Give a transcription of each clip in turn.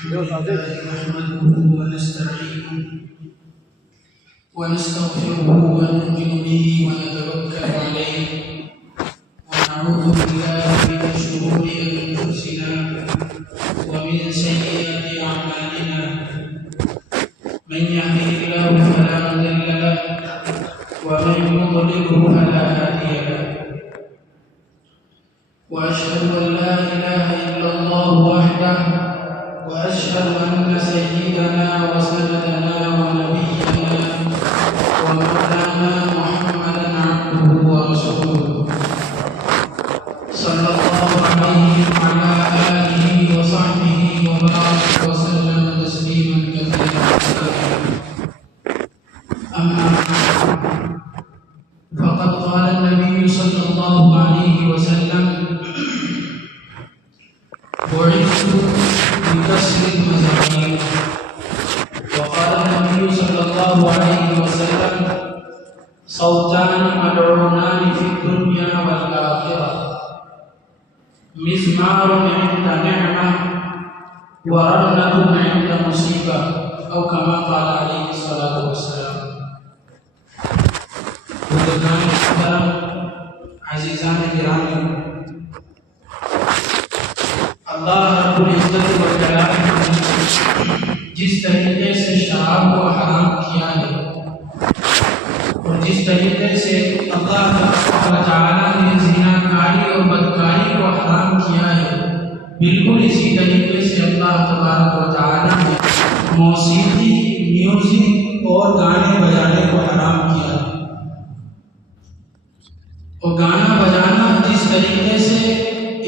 نحمده ونستعينه ونستغفره ونؤمن به ونتوكل عليه ونعوذ بالله من شرور أنفسنا ومن سيئات أعمالنا من يهده الله فلا مضل له ومن يضلله فلا هادي له وأشهد أن لا إله إلا الله وحده وأشهد أن سيدنا وسندنا ونبينا ومولانا محمدا عبده ورسوله صلى الله عليه وعلى آله وصحبه وبارك وسلم تسليما كثيرا. أما فقد قال النبي صلى الله عليه وسلم: بعثت بكسر المزامير. وقال النبي صلى الله عليه وسلم: صوتان ملعونان في الدنيا والآخرة، مزمار عند نعمة ورنة عند مصيبة، أو كما قال عليه الصلاة والسلام. بزرگان محترم، عزیزان گرامی، اللہ رب العزت والجلال نے جس طریقے سے شراب کو حرام کیا ہے اور جس طریقے سے اللہ تعالیٰ نے زناکاری اور بدکاری کو حرام کیا ہے، بالکل اسی طریقے سے اللہ تبارک و تعالیٰ نے موسیقی، میوزک اور گانے بجانے کو حرام کیا ہے. اور گانا بجانا جس طریقے سے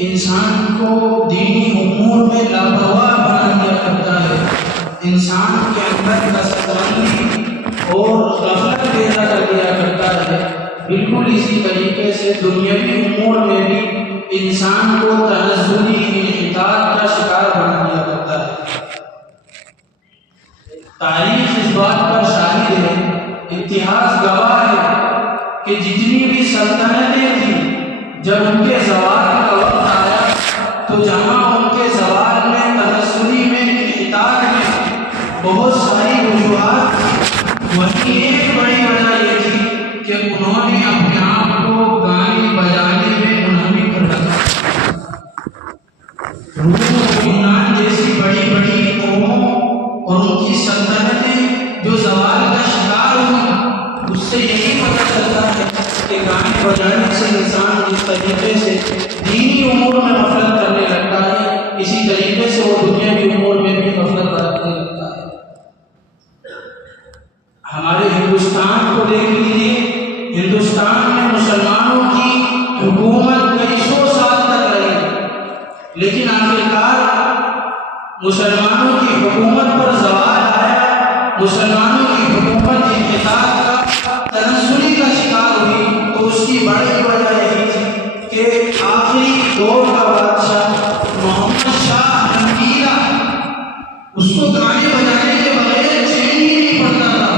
انسان کو دینی امور میں لاپرواہ بنا دیا کرتا ہے، انسان کے اندر دستبندی اور غفلت پیدا کر دیا کرتا ہے، بالکل اسی طریقے سے دنیاوی امور میں بھی انسان کو تنزلی انحطاط کا شکار بنا دیا کرتا ہے. تاریخ اس بات پر شاہد ہے، اتہاس گواہ ہے کہ جتنی بھی سلطنتیں تھیں، جب ان کے زوال کا وقت آیا تو جہاں ان کے زوال میں تنزلی میں انحطاط میں بہت ساری وجوہات تھی، وہیں ایک بڑی وجہ یہ تھی کہ انہوں نے اپنے آپ کو گانے بجانے میں منہمک کر رکھا. روم اور یونان جیسی بڑی بڑی قوموں اور ان کی سلطنتیں جو زوال کا شکار ہوئی، اس سے یہی پتہ چلتا ہے کہ گانے بجانے سے انسان جس طریقے سے دینی امور میں غفلت کرنے لگتا ہے، اسی طریقے سے وہ دنیاوی امور میں بھی غفلت برتنے لگتا ہے. ہمارے ہندوستان کو دیکھ لیجیے، ہندوستان میں مسلمانوں کی حکومت کئی سو سال تک رہی، لیکن آخرکار مسلمانوں کی حکومت پر زوال آیا، مسلمانوں کی حکومت انحطاط کا، تنزلی کا شکار ہوئی. تو اس کی بڑی وجہ یہی تھی کہ آخری دور کا بادشاہ محمد شاہ رنگیلا، اس کو گانے بجانے کے بغیر چین ہی نہیں پڑتا تھا.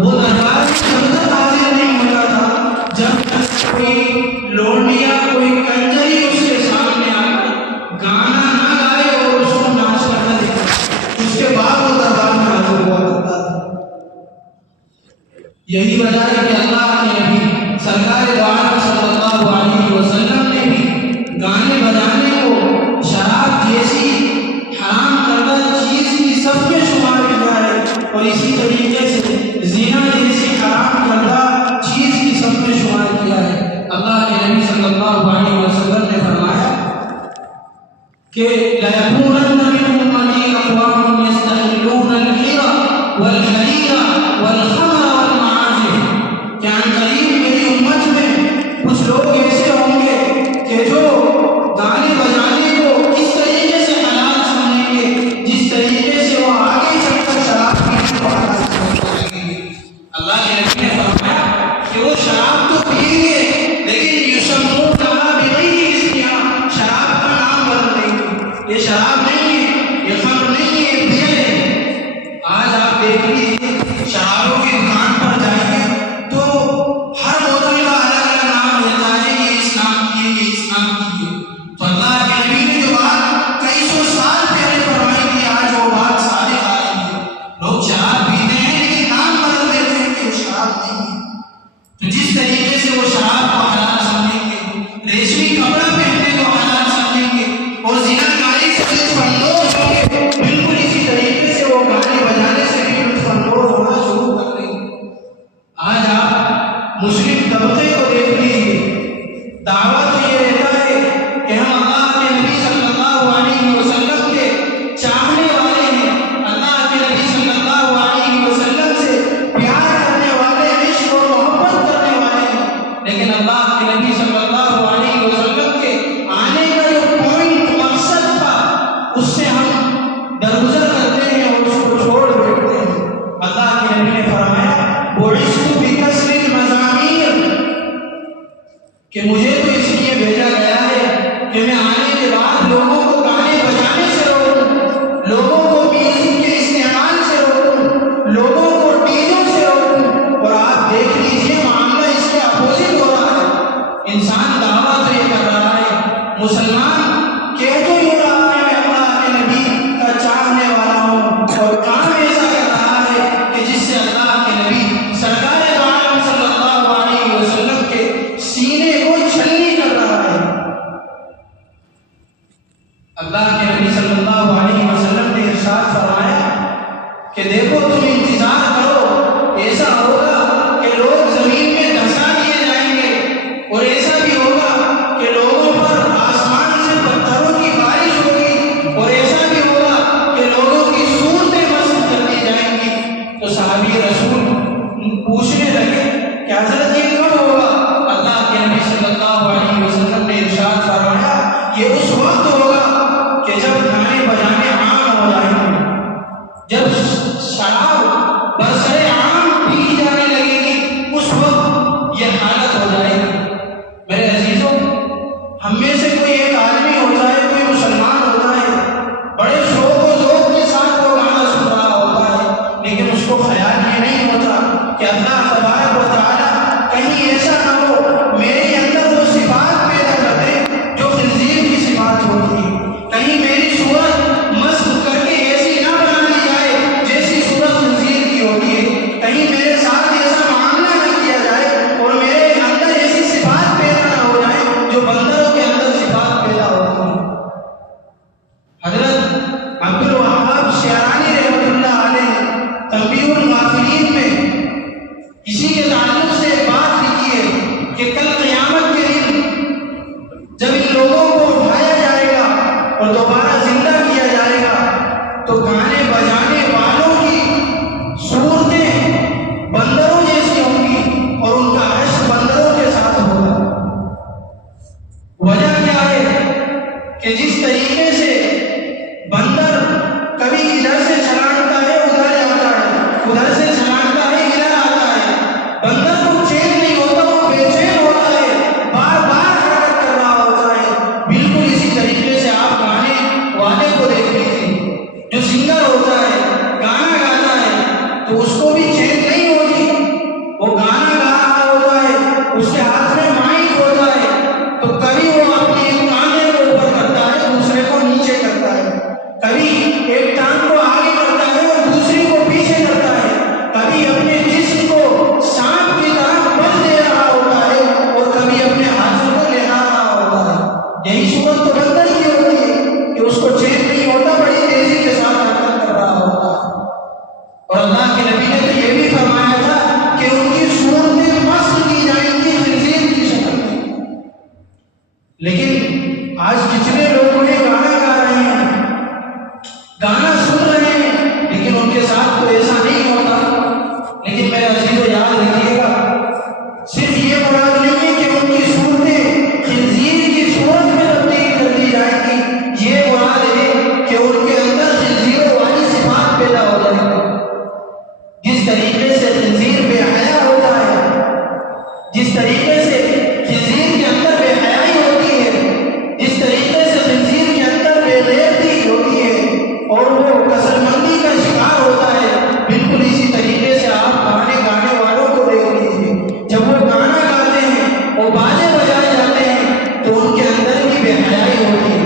وہ دربار کے اندر حاضر نہیں ہوتا تھا جب تک کوئی لونڈیا، کوئی کنجری اس کے سامنے آ کر گانا نہ گائے اور اس کو ناچ کرنا دکھائے، اس کے بعد وہ دربار میں حاضر ہوا کرتا تھا. یہی وجہ ہے کہ اللہ کے نبی سرکار دو عالم صلی اللہ علیہ وسلم نے بھی گانے بجانے کو شراب جیسی حرام کردہ چیز کی سب کے شمار کیا ہے، اور اسی طریقے سے زنا جیسی حرام کردہ چیز کی سب کے شمار کیا ہے. اللہ کے نبی صلی اللہ علیہ وسلم نے فرمایا کہ لَيَكُونَنَّ مِنْ أُمَّتِي أَقْوَامٌ يَسْتَحِلُّونَ الْحِرَ وَالْحَرِيرَ وَالْخَمْرَ وَالْمَعَازِفَ. کہ عنقریب میری امت میں کچھ لوگ ایسے ہوں گے کہ جو گانے بجانے کو اس طریقے سے حلال سمجھیں گے جس طریقے سے وہ آگے چل کر شراب پینے کو حلال سمجھیں گے. کے نبی نے فرمایا بعثت بکسر المزامیر کہ مجھے تو اس لیے بھیجا گیا ہے کہ میں آنے کے بعد لوگوں کو گانے بجانے سے روکوں، لوگوں کو میوزک کے استعمال سے روکوں، لوگوں کو ڈیجوں سے روکوں۔ اور آپ دیکھ لیجئے معاملہ اس کے اپوزٹ ہو رہا ہے۔ انسان دعویٰ تو یہ کر رہا ہے، مسلمان کہہ تو یہ رہا ہے میں اللہ کے نبی کا چاہنے والا ہوں، اور کام ایسا کر رہا ہے کہ جس سے اللہ کے نبی سرکار دو عالم صلی اللہ علیہ وسلم کے سینے کو چھلنی کر رہا ہے۔ اللہ کے نبی صلی اللہ علیہ وسلم نے ارشاد فرمایا کہ دیکھو تم انتظار کرو، ایسا ہوگا کہ لوگ زمین میں دھسا دیے جائیں گے، اور ایسا بھی ہوگا کہ لوگوں پر آسمان سے پتھروں کی بارش ہوگی، اور ایسا بھی ہوگا کہ لوگوں کی صورتیں مسخ کر دی جائیں گی۔ تو صحابی رسول پوچھنے لگے کہ حضرت یہ کب ہوگا؟ اللہ کے نبی صلی اللہ علیہ وسلم نے ارشاد فرمایا یہ اس وقت ہوگا کہ جب گانے بجانے عام ہو جائیں گے، جب شراب برسر عام پی جانے لگے گی، اس وقت یہ حالت ہو جائے گی۔ میرے عزیزوں، ہم میں سے کوئی ایک آدمی ہوتا ہے، کوئی مسلمان ہوتا ہے، بڑے شوق و ذوق کے ساتھ وہ گانا سن رہا ہوتا ہے، لیکن اس کو خیال یہ نہیں ہوتا کہ اللہ تبارک و تعالیٰ کہیں ایسا نہ ہو میرے اندر وہ صفات پیدا کر دے جو خنزیر کی صفات ہوتی ہے، کہیں میری صورت مسخ کر کے ایسی نہ بنا لی جائے جیسی صورت خنزیر کی ہوتی ہے، کہیں میرے ساتھ ایسا معاملہ نہ کیا جائے اور میرے اندر ایسی صفات پیدا نہ ہو جائے جو بندروں کے اندر صفات پیدا ہوتی ہیں۔ حضرت عبد الوہاب شعرانی رحمۃ اللہ علیہ تنبیہ الغافلین میں اسی کے تعلق سے ایک بات لکھی ہے کہ کل قیامت کے دن جب ان لوگوں کو اٹھایا جائے گا اور دوبارہ زندہ کیا جائے گا تو گانے بجانے والوں کی صورتیں بندروں جیسی ہوں گی اور ان کا حشر بندروں کے ساتھ ہوگا۔ وجہ کیا ہے کہ جس طریقے سے بندر کبھی ادھر سے چھلانگتا ہے ادھر جاتا ہے، ادھر سے چھلانگتا ہے ادھر آتا ہے، بندر کو چین نہیں ہوتا، وہ بے چین ہوتا ہے، بار بار حرکت کر رہا ہوتا ہے۔ بالکل اسی طریقے سے آپ گانے والے کو دیکھ لیجیے، جو سنگر ہوتا ہے، گانا گاتا ہے تو اس کو بھی چین نہیں ہوتی، وہ گانا گا رہا ہوتا ہے، اس کے ہاتھ میں مائک ہوتا ہے، تو کبھی وہ اپنی ایک کاندھے کو اوپر کرتا ہے دوسرے کو نیچے کرتا ہے، کبھی ایک ٹانگ کو آگے کرتا ہے اور دوسری کو پیچھے کرتا ہے، کبھی اپنے جسم کو سانپ کی طرح بل دے رہا ہوتا ہے اور کبھی اپنے ہاتھوں کو لہرا رہا ہوتا ہے۔ یہی صورت تو بندر کی ہوتی ہے کہ اس کو چین نہیں ہوتا، بڑی تیزی کے ساتھ حرکت کر رہا ہوتا ہے۔ اور اللہ کے نبی نے تو یہ بھی فرمایا تھا کہ ان کی صورتیں مسخ کی جائیں گی خنزیر کی شکل میں۔ لیکن آج کتنے لوگ انہیں گانا گا رہے ہیں، گانا سن رہے ہیں، لیکن ان کے ساتھ تو ایسا نہیں ہوتا۔ لیکن میرے عزیزو یاد رکھیے گا، صرف یہ مراد نہیں ہے کہ ان کی صورتیں خنزیر کی صورت میں تبدیل کر دی جائیں گی، یہ مراد ہے کہ ان کے اندر خنزیروں والی صفات پیدا ہو جائیں گی۔ جس طریقے سے خنزیر بے حیا ہوتا ہے، جس طریقے سے خنزیر کے اندر بے حیائی ہوتی ہے، جس طریقے سے خنزیر کے اندر بے غیرتی ہوتی ہے اور وہ کسل کا شکار ہوتا ہے، بالکل اسی طریقے سے آپ گانے والوں کو دیکھ لیجیے، جب وہ گانا گاتے ہیں وہ باجے بجائے جاتے ہیں تو ان کے اندر بھی بے حیائی ہوتی ہے۔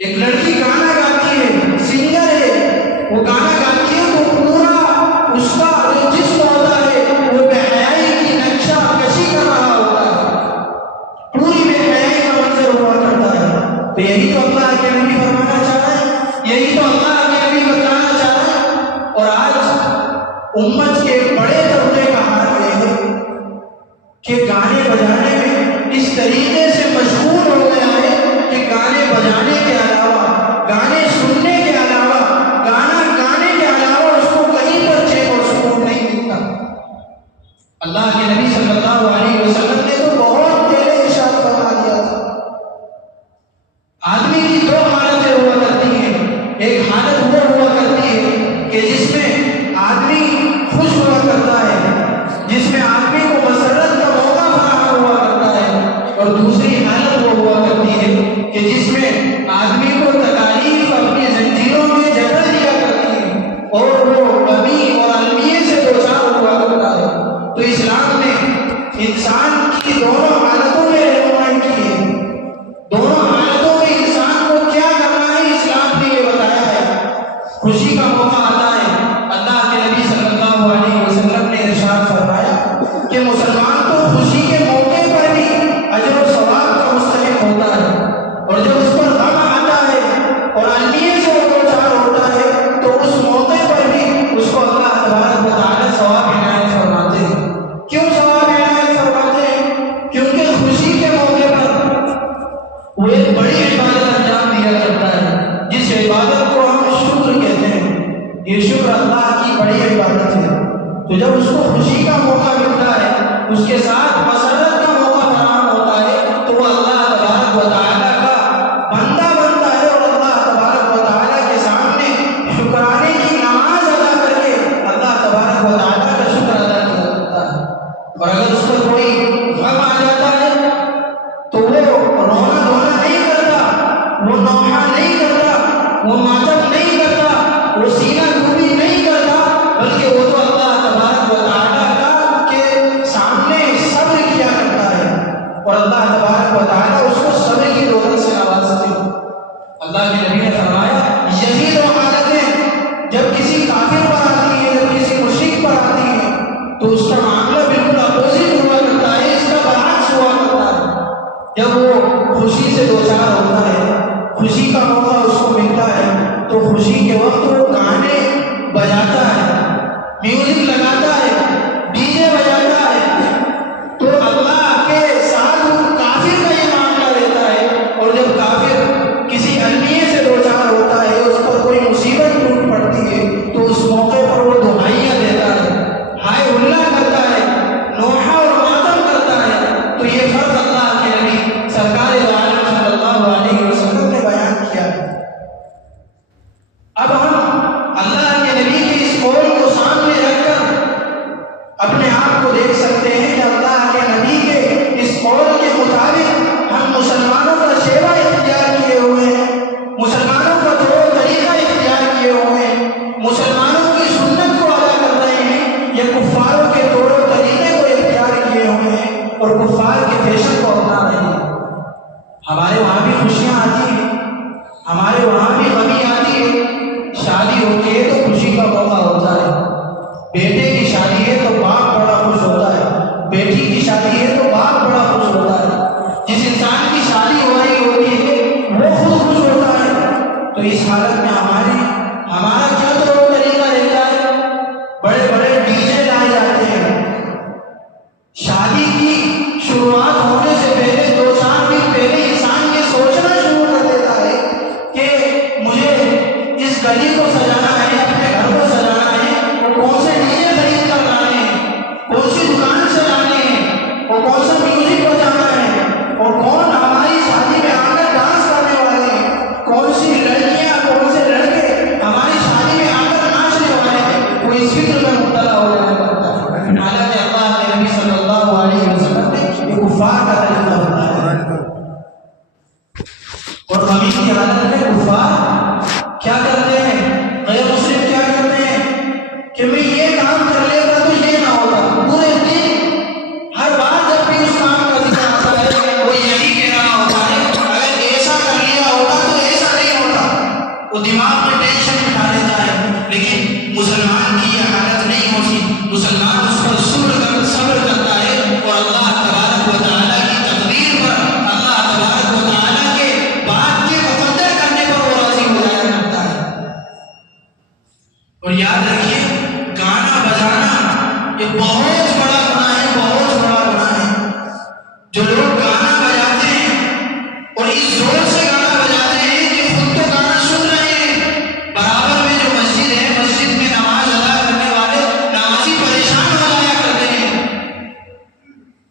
ایک لڑکی گانا گاتی ہے، سنگر ہے، وہ گانا گاتی ہے تو پورا اس کا جو جسم ہوتا ہے وہ بے حیائی کی نقشہ کشی کر رہا ہوتا ہے، پوری بے حیائی کا منظر ہوا کرتا ہے۔ تو یہی تو اللہ کے نبی فرمانا چاہ رہے ہیں، یہی تو اللہ کے نبی بتانا چاہ رہے ہیں۔ اور آج امت کے بڑے طبقے کا حال یہ ہے کہ گانے بجانے میں اس طریقے سے مشغول ہو گیا ہے کہ گانے بجانے کے علاوہ، گانے سننے کے علاوہ، گانا گانے کے علاوہ اس کو کہیں پر چین اور سکون نہیں ملتا۔ اللہ کے نبی صلی اللہ علیہ وسلم نے تو بہت پہلے ارشاد فرما دیا تھا، آدمی کی دو حالتیں ہوا کرتی ہیں، ایک حالت وہ ہوا کرتی ہے کہ جس میں آدمی خوشی کا موقع آتا ہے، اللہ کے نبی صلی اللہ علیہ وسلم نے ارشاد فرمایا کہ مسلمان تو خوشی کے موقع پر بھی اجر و ثواب کا مستحق ہوتا ہے، اور جب اس پر غم آتا ہے اور المیے سے وہ چار ہوتا ہے تو اس موقع پر بھی اس کو اللہ تبارک و تعالیٰ ثواب عنایت فرماتے ہیں۔ کیوں ثواب عنایت فرماتے ہیں؟ کیونکہ خوشی کے موقع پر وہ ایک بڑی عبادت انجام دیا کرتا ہے، جس عبادت کو ہم شکر کہتے ہیں۔ یہ شکر اللہ کی بڑی عبادت ہے، تو جب اس کو خوشی کا موقع ملتا ہے، اس کے ساتھ مسرت کا موقع فراہم ہوتا ہے، تو وہ اللہ تبارک و تعالیٰ کا بندہ بنتا ہے اور اللہ تبارک و تعالیٰ کے سامنے شکرانے کی نماز ادا کر کے اللہ تبارک و تعالیٰ کا شکر ادا کیا جاتا ہے۔ اور اگر اس پر کوئی غم آ جاتا ہے تو وہ رونا دھونا نہیں کرتا، وہ نوحہ نہیں کرتا، وہ ماتم نہیں کرتا، وہ سینہ کوبی نہیں کرتا، بلکہ وہ تو اللہ تبارک و تعالیٰ کا کے سامنے صبر کیا کرتا ہے، اور اللہ تبارک و تعالیٰ اس کو صبر کی دولت سے نوازتے ہیں۔ اللہ کے نبی نے فرمایا یہی دو حالتیں جب کسی کافر پر آتی ہیں، جب کسی مشرک پر آتی ہیں، تو اس کا معاملہ بالکل اپوزٹ ہوا کرتا ہے، اس کا برعکس ہوا کرتا ہے۔ جب وہ خوشی سے دوچار ہوتا ہے، خوشی کا موقع اس کو ملتا ہے، تو خوشی کے وقت وہ گانے بجاتا ہے، میوزک لگاتا ہے، ڈی جے بجاتا ہے، تو اللہ کے ساتھ کافر کا یہ معاملہ رہتا ہے۔ اور جب کافر کسی المیے سے دوچار ہوتا ہے، اس پر کوئی مصیبت ٹوٹ پڑتی ہے، تو اس موقع پر وہ دعائیاں دیتا ہے، ہائے ہلا کرتا ہے، نوحہ اور ماتم کرتا ہے۔ تو یہ فرق اللہ کے نبی سرکار دو عالم صلی اللہ علیہ وسلم نے بیان کیا ہے۔ اب ہم اللہ کے نبی کے اس قول کو سامنے رکھ کر اپنے آپ کو دیکھ سکتے ہیں کہ اللہ کے نبی کے اس قول کے مطابق ہم مسلمانوں کا شیوا اختیار کیے ہوئے ہیں، مسلمانوں کا طور طریقہ اختیار کیے ہوئے ہیں، مسلمانوں کی سنت کو ادا کر رہے ہیں، یا کفاروں کے طور طریقے کو اختیار کیے ہوئے ہیں اور کفار کے فیشن کو اپنا رہے ہیں۔ ہمارے وہاں بھی خوشیاں آتی ہیں، ہمارے وہاں بھی غمی آتی ہے۔ شادی ہوتی ہے تو خوشی کا موقع ہوتا ہے، بیٹے کی شادی ہے تو باپ بڑا خوش ہوتا ہے، بیٹی کی شادی ہے تو باپ بڑا خوش ہوتا ہے، جس انسان کی شادی ہو رہی ہوتی ہے وہ خود خوش ہوتا ہے۔ تو اس حالت میں ہمارا کیا طور طریقہ رہتا ہے؟ بڑے بڑے ڈی جے لائے جاتے ہیں، شادی کی شروعات ہونے سے پہلے 2-4 دن پہلے انسان یہ سوچنا شروع کر دیتا ہے کہ مجھے اس گلی کو سجانا ہے، اپنے گھر کو سجانا ہے، اور کون سے ڈی جے خرید کر لانے ہیں، کون سی دکان سے لانے ہیں، اور کون سا میوزک بجانا ہے، اور کون ہماری شادی میں آ کر ڈانس کرنے والے ہیں، کون سی لڑکیاں کون سے لڑکے ہماری شادی میں آ کر ناچنے والے ہیں، وہ اس فکر میں مبتلا ہو جانا پڑتا ہے۔ حالانکہ اللہ کے نبی صلی اللہ علیہ وسلم نے یہ کفار کا طریقہ بتایا ہے، اور غمی کی حالت میں کفار کیا کرتے ہیں، غیر مسلم کیا کرتے ہیں کہ میں یہ کام کر لیتا تو یہ نہ ہوتا، پورے دن ہر بار جب بھی اس کام کا ذکر آتا ہے وہ یہی کہہ رہا ہوتا ہے اگر ایسا کر لیا ہوتا تو ایسا نہیں ہوتا، وہ دماغ میں ٹینشن بٹھا لیتا ہے۔ لیکن مسلمان کی یہ حالت نہیں ہوتی، مسلمان اس پر صبر کرتا ہے، اور اللہ تبارک و تعالیٰ کی تقدیر پر، اللہ تبارک و تعالیٰ کے بات کے مقدر کرنے پر وہ راضی ہو جایا کرتا ہے۔ اور یاد رکھیے گانا بجانا یہ بہت بڑا گناہ ہے، بہت بڑا گناہ ہے۔ جو لوگ گانا بجاتے ہیں اور اس زور سے گانا بجاتے ہیں کہ خود تو گانا سن رہے ہیں، برابر میں جو مسجد ہے، مسجد میں نماز ادا کرنے والے نمازی پریشان ہو جایا کرتے ہیں،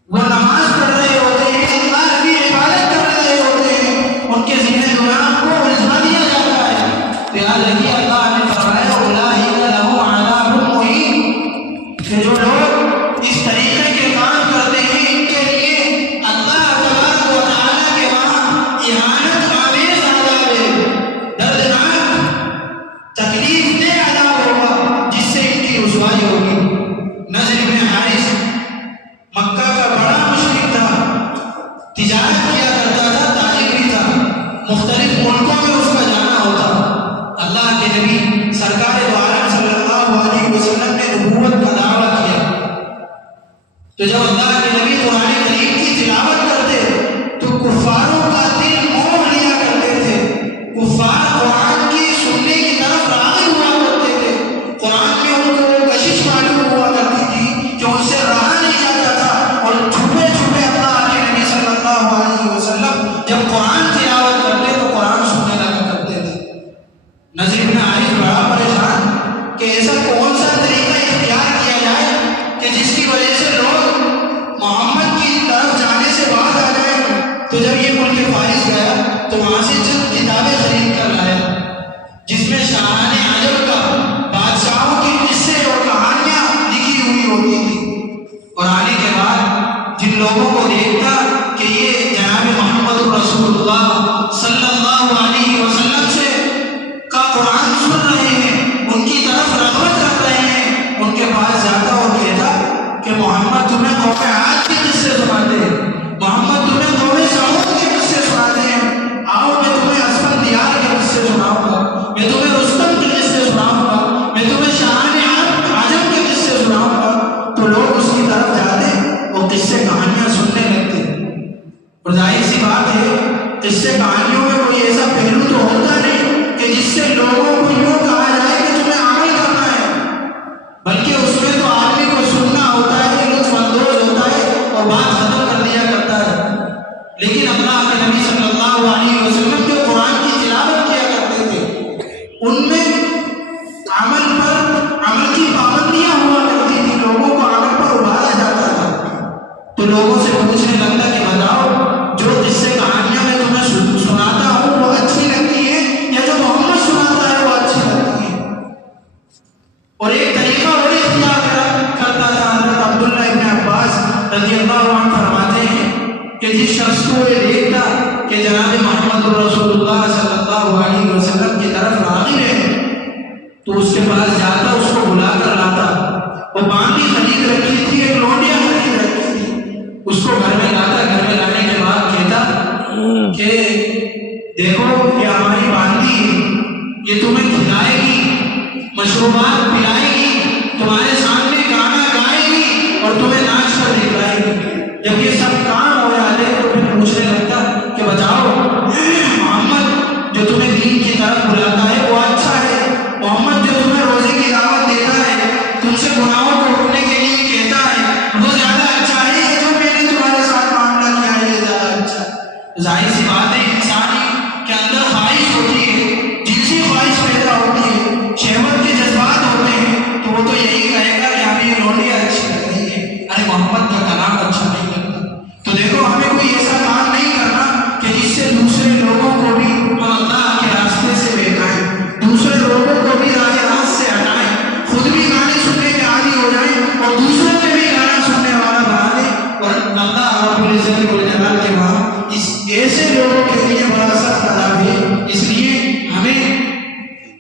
وہ نماز پڑھ رہے ہوتے ہیں، اللہ کی عبادت کر رہے ہوتے ہیں، ان کے ذہن گناہ کو الجھا دیا جاتا ہے۔ تو یاد رکھیے اللہ نے فرمایا اولئک لہم عذاب مہین، کہ جو لوگ اس طریقے کے کام کرتے ہیں ان کے لیے اللہ تبارک و تعالیٰ کے وہاں اہانت آمیز عذاب ہے، دردناک تکلیف دہ عذاب ہوگا جس سے ان کی رسوائی ہوگی۔ نضر بن حارث مکہ کا بڑا مشرک تھا، تجارت کیا کرتا تھا، تاجر بھی تھا، مختلف ملکوں میں اس کا جانا ہوتا۔ اللہ کے نبی سرکار دو عالم صلی اللہ علیہ وسلم نے نبوت کا دعویٰ کیا، تو جب اللہ کے نبی قرآن کریم کی تلاوت کرتے تو کفاروں کا دل موہ لیا کرتے تھے، کفار قرآن کی سننے کی طرف راغب ہوا کرتے تھے، قرآن میں ان کو کشش معلوم ہوا کرتی تھی کہ ان سے رہا نہیں جاتا تھا، اور چھپے چھپے اللہ کے نبی صلی اللہ علیہ وسلم جب قرآن تلاوت کرتے تو قرآن سننے لگا کرتے تھے۔ نذیر بن حارث بڑا پریشان کہ ایسا کون سا طریقہ اختیار کیا جائے کہ جس کی وجہ سے لوگ محمد کی طرف جانے سے باز آ جائیں۔ تو جب یہ ملک فارس گیا تو وہاں سے چند کتابیں خرید کر لایا جس میں شاہان عجم کا بادشاہوں کی قصے اور کہانیاں لکھی ہوئی ہوتی تھی، اور آنے کے بعد جن لوگوں کو دیکھتا کہ یہ جناب محمد رسول اللہ صلی اللہ علیہ وسلم سے کا قرآن سن رہے ہیں، ان کی طرف رغبت رکھ رہے ہیں، ان کے پاس جاتا اور کہتا کہ محمد تمہیں قوم عاد کے قصے سناتے ہیں، محمد تمہیں قوم ثمود کے قصے سناتے ہیں، آؤ میں تمہیں اسفل دیار کے قصے سناؤں گا، میں تمہیں رستم کے قصے سناؤں گا، میں تمہیں شاہان عجم کے قصے سناؤں گا۔ تو لوگ اس کی طرف جاتے، وہ قصے کہانیاں سننے لگتے، اور ظاہر سی بات ہے قصے کہانیوں میں کوئی ایسا پہلو تو ہوتا نہیں کہ جس سے لوگوں کو یوں کہا جائے کہ تمہیں عمل کرنا ہے، بلکہ اس میں تو آدمی کو سننا ہوتا ہے، لطف اندوز ہوتا ہے اور بات ختم کر دیا کرتا ہے۔ لیکن اللہ کے نبی صلی اللہ علیہ وسلم جو قرآن کی تلاوت کیا کرتے تھے ان میں عمل کی پابندیاں ہوا کرتی تھی، لوگوں کو عمل پر ابھارا جاتا تھا۔ تو لوگوں سے پوچھنے لگتا کہ بتاؤ جو قصے کہانیاں میں تمہیں سناتا ہوں وہ اچھی لگتی ہے یا جو محمد سناتا ہے وہ اچھی لگتی ہے؟ اور ایک طریقہ اور اختیار کرتا تھا حضرت عبداللہ ابن عباس رضی اللہ عنہ فرماتے ہیں کہ جس شخص کو یہ دیکھتا کہ جناب محمد رسول اللہ صلی اللہ علیہ وسلم کی طرف راغب ہے تو اس کے پاس جاتا، اس کو بلا کر لاتا، وہ باندھی خرید رکھی تھی، ایک لونڈیا خرید رکھی تھی، اس کو گھر میں لاتا، گھر میں لانے کے بعد کہتا کہ دیکھو یہ ہماری باندھی ہے، یہ تمہیں کھلائے گی، مشروبات پلائے گی، تمہارے سامنے گانا گائے گی اور تمہیں ناچ کر دکھلائے گی۔ جب یہ سب کام ہو جاتے تو پھر پوچھنے لگتا کہ بتاؤ محمد جو تمہیں دین کی طرف بلاتا ہے وہ اچھا ہے، محمد جو تمہیں روزے کی دعوت دیتا ہے، تم سے گناہوں کو روکنے کے لیے کہتا ہے، وہ زیادہ اچھا ہے یہ جو میں نے تمہارے ساتھ معاملہ کیا ہے یہ زیادہ اچھا ہے؟ ظاہر سی بات ہے انسان کے اندر خواہش ہوتی ہے، جنسی خواہش پیدا ہوتی ہے، شہوت کے جذبات ہوتے ہیں، تو وہ تو یہی کہے گا کہ ہمیں یہ لونڈیاں اچھی لگ رہی ہے، ارے محمد کا کلام اچھا نہیں لگتا۔ تو دیکھو ہمیں کوئی ایسا کام نہیں کرنا کہ جس سے دوسرے لوگوں کو بھی ہم اللہ کے راستے سے بہکائیں، دوسرے لوگوں کو بھی راہ راست سے ہٹائیں، خود بھی گانے سننے کے عادی ہو جائیں اور دوسروں کے بھی گانا سننے والا بنا دیں، اور اللہ رب العزت والجلال کے وہاں اس ایسے لوگوں کے لیے بڑا سخت عذاب ہے۔ اس لیے ہمیں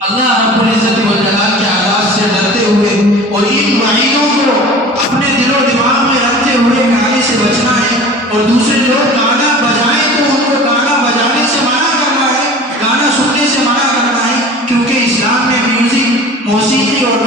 اللہ رب العزت والجلال کے عذاب سے ڈرتے ہوئے اور ان وعیدوں کو اپنے دل و دماغ میں رکھتے ہوئے گانے سے بچنا ہے، اور دوسرے لوگ گانا بجائیں تو ان کو گانا بجانے سے منع کرنا ہے، گانا سننے سے منع کرنا ہے، کیونکہ اسلام میں میوزک، موسیقی اور